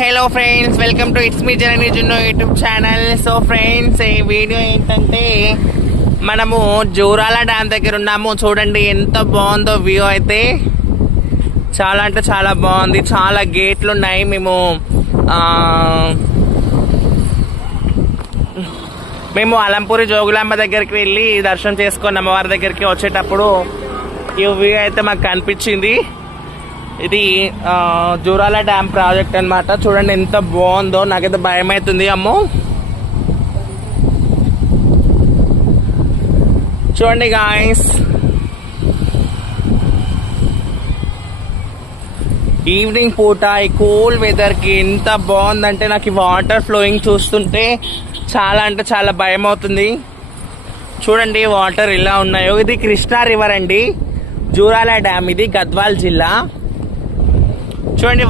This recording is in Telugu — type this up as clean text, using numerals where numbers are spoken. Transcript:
Hello friends, welcome to it's me journey జున్నో యూట్యూబ్ ఛానల్. సో ఫ్రెండ్స్, ఈ వీడియో ఏంటంటే మనము జూరాల డ్యామ్ దగ్గర ఉన్నాము. చూడండి ఎంత బాగుందో వ్యూ అయితే. చాలా అంటే చాలా బాగుంది. చాలా గేట్లు ఉన్నాయి. మేము అలంపూరి జోగులాంబ దగ్గరికి వెళ్ళి దర్శనం చేసుకొని అమ్మవారి దగ్గరికి వచ్చేటప్పుడు ఈ వ్యూ అయితే మాకు కనిపించింది. ఇది జూరాల డ్యామ్ ప్రాజెక్ట్ అన్నమాట. చూడండి ఎంత బాగుందో. నాకైతే భయం అవుతుంది. అమ్మో, చూడండి గాయస్, ఈవినింగ్ పూట ఈ కూల్ వెదర్ కి ఎంత బాగుందంటే నాకు ఈ వాటర్ ఫ్లోయింగ్ చూస్తుంటే చాలా అంటే చాలా భయం అవుతుంది. చూడండి వాటర్ ఇలా ఉన్నాయో. ఇది కృష్ణా రివర్ అండి. జూరాల డ్యామ్ ఇది గద్వాల్ జిల్లా. చూడండి.